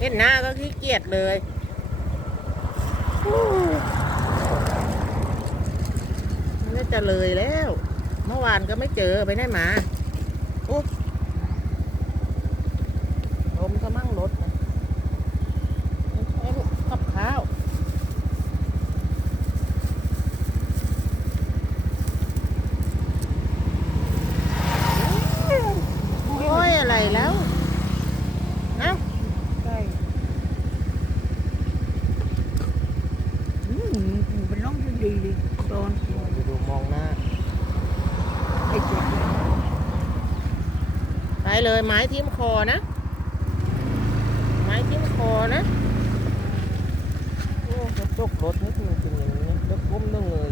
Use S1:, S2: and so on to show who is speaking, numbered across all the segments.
S1: เล่นหน้าก็ขี้เกียจเลยมันน่าจะเลยแล้ว เมื่อวานก็ไม่เจอไปไหนมาโอ้ลมก็มั่งรถนะไม่ใช่ลูกกับข้าว โอ้ยอะไรแล้วเอ้า
S2: ใช่อืมเป็นน้องที่ดีเลยตอน
S1: ดูดูมองหน้า
S2: ไอ้เจ็บ
S1: ไป เลย ไม้ทิ่มคอนะ ไม้ทิ่มคอนะ โอ้กระจกรถนี่มันเป็นอย่างนี้แล้วก้มต้องเงย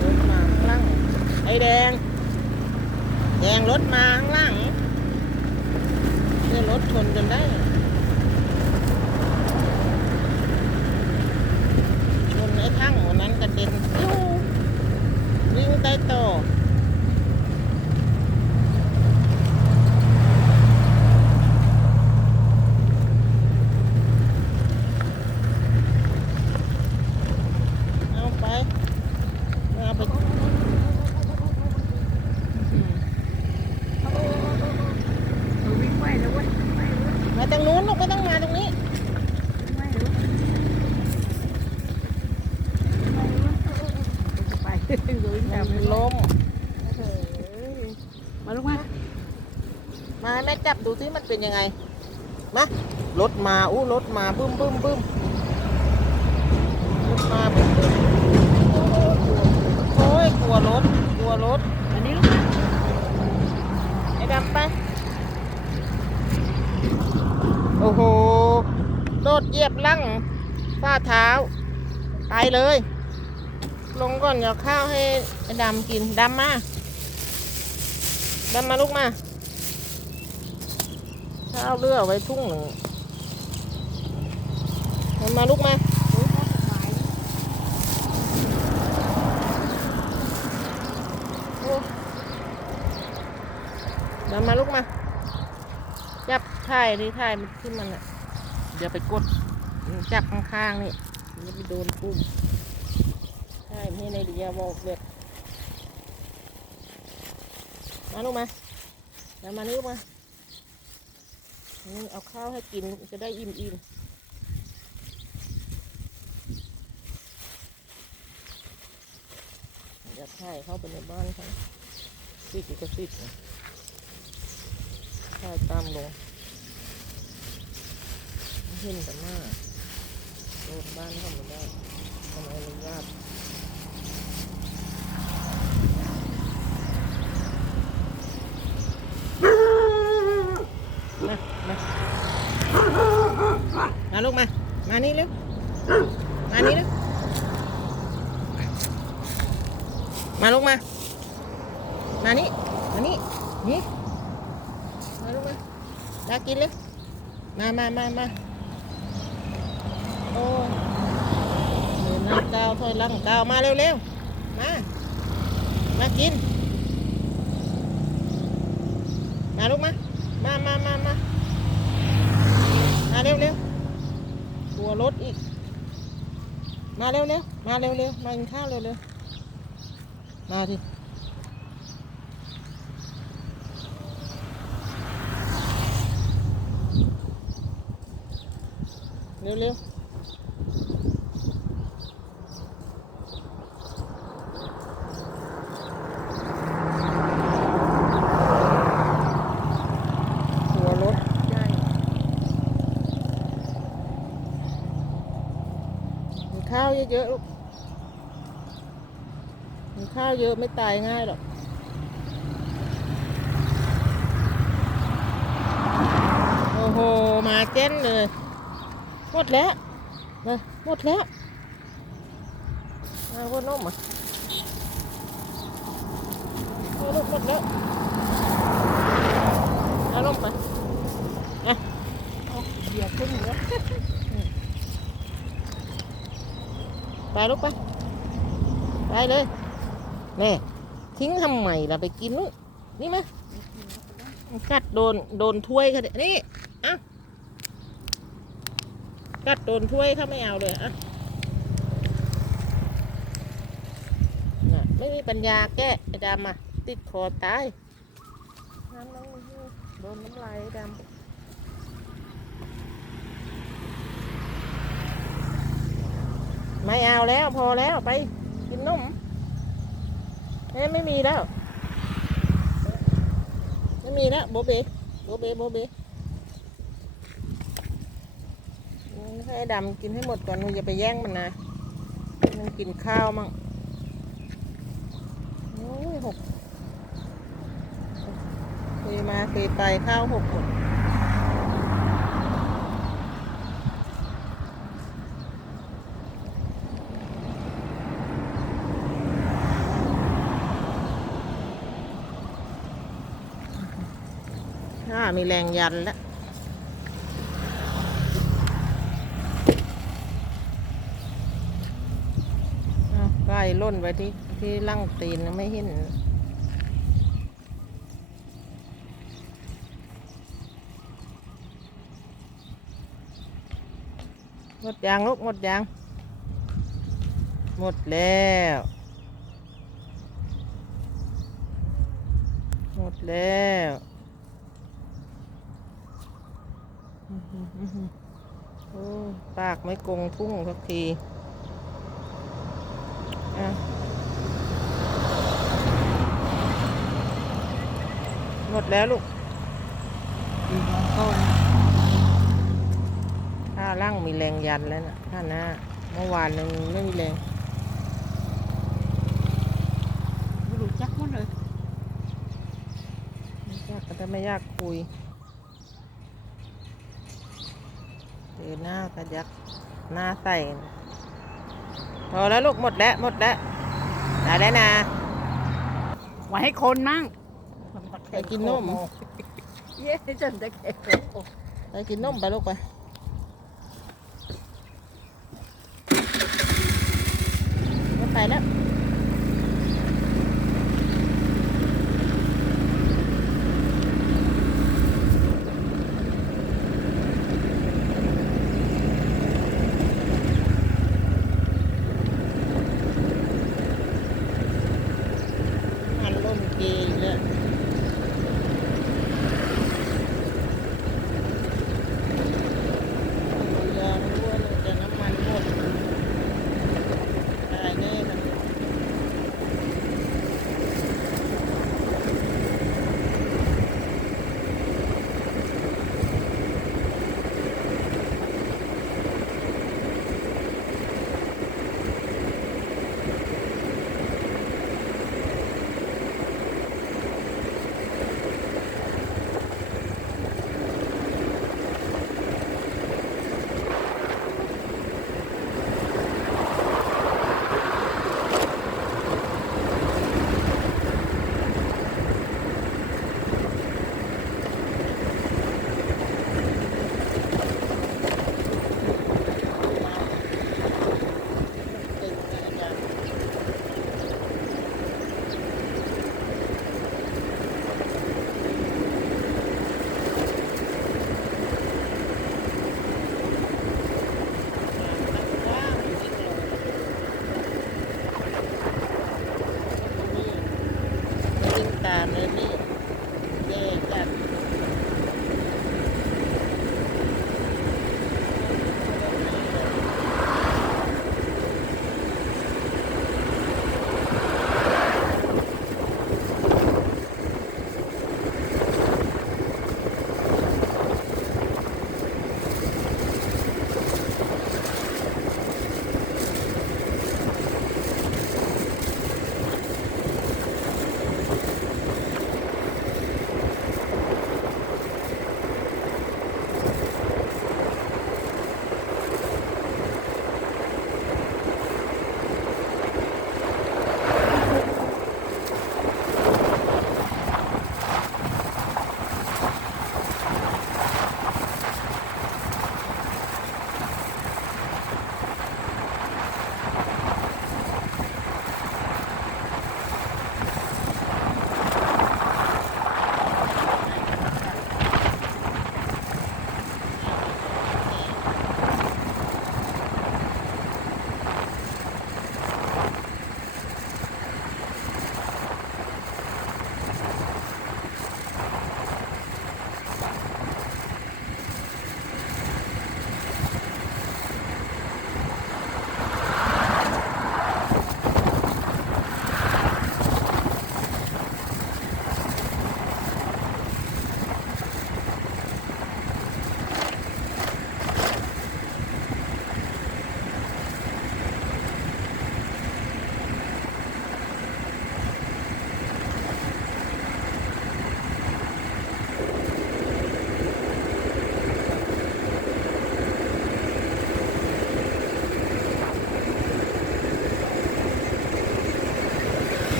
S1: รถมาข้างล่างไอแดง แดงรถมาข้างล่างเนี่ยรถชนจนได้ชนไอ้ทั้งวันนั้นกระเด็นปิ้ววิ่งใต้ต่อ เอาไปเอาไปอืม
S2: เราวิ่งไหวแล้วเว้ยไหวเว้ย
S1: มาตรงนู้นลูกไม่ต้องมาตรงนี้
S2: ไหวเว้ยไหวเว้ยจะไปดูวิ่งตาม
S1: มัน
S2: ไป
S1: ล้ม
S2: มาลูกมา
S1: มาให้แม่จับดูที่มันเป็นยังไงมารถมาอู้รถมาบึ้มบึ้มบึ้มรถมาบึ้มบึ้มโอ้ยกลัวรถกลัวรถ
S2: อันนี้ลูกมา
S1: ไอ้ดำไปโอ้โหโดดเหยียบลั่งฝ่าเท้า ไปเลย ลงก่อนเดี๋ยวข้าวให้ไอ้ดำกินดำมาดำมาลูกมา ข้าวเลือไว้ทุ่งหนึ่งดำมาลูกมา
S2: โอ้ยข้าวหมาย
S1: ดำมาลูกมา จับถ่ายนี่ถ่ายมันขึ้นมันอะ เดี๋ยวไปกดจับข้างๆนี่อย่าไปโดนปุ่มใช่ ไม่ในเดียวบอกเด็กมาลูกมาแล้วมานี่ลูกมานี่เอาข้าวให้กินจะได้อิ่มอิ่มอยาถ่ายเข้าไปในบ้านเขาสิกก็สิกนะถ่ายตามลงเห็นแต่มาโดนบ้านเขาไม่ได้ทำอนุญาตมามามา ลูกมา มานี่เร็วมานี่เร็วมาลูกมา มานี่ มานี่ นี่ มาลูกมาอยากินเลยมามามามาโอ้เดินน้ำก้าวถอยหลังก้าวมาเร็วๆ มา มากิน มาลูกมา มามามามามาเร็วๆ ลัวรถอีก มาเร็วเร็วมาเร็วเร็วมากินข้าวเร็วเร็วมาทีเร็วเร็วหัวรถ
S2: ใช่
S1: มี ข้าวเยอะๆลูกมีข้าวเยอะไม่ตายง่ายหรอกโอ้โหมาเจ้นเลย หมดแล้วมาหมดแล้วมาคนนมอะเอาลูกหมดแล้วเอาลงไป
S2: เอาเหยียบขึ้นหัว
S1: ไปลูกไป ไปเลยแม่ทิ้งทำไมล่ะไปกินลูกนี่มากัดโดนโดนถ้วยเขาดนี่เอะกัดโดนถ้วยเขาไม่เอาเลยอะไม่มีปัญญาแก้ไอ้ดำอะติดคอตายน้ำน้อโดนน้ำลายไอ้ดำ ไม่เอาแล้วพอแล้วไปกินนมเอ้ไม่มีแล้ว ไม่มีแล้วโบเบโบเบโบเบให้ดำกินให้หมดก่อนหนูอย่าไปแย่งมันนะมันกินข้าวมั่งโอ้ยหกเคยมาเคยไปข้าวหกหมด มีแรงยันแล้วใกล้ล่นไว้ที่ที่ลั่งตีนไม่เห็นหมดยางลูกหมดยาง หมดแล้ว หมดแล้วอื้อหืออื้อหือโอ้ ปากไม่กงทุ่งสักทีอะหมดแล้วลูก
S2: อีกสองก้อน
S1: ถ้าร่างมีแรงยันแล้วนะถ้าหน้าเมื่อวานนึงไม่มีแรง
S2: ไม่รู้จักหมดเลย
S1: ไม่ยากก็จะไม่ยากคุย เจอหน้าก็ยักหน้าใส่พอแล้วลูกหมดแล้วหมดแล้วได้แล้วนะ
S2: ไว้ให้คนมั่ง
S1: ไปกินนม
S2: เย้จนตะแคง
S1: ไปกินนมไปลูกไป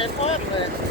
S1: their farmland.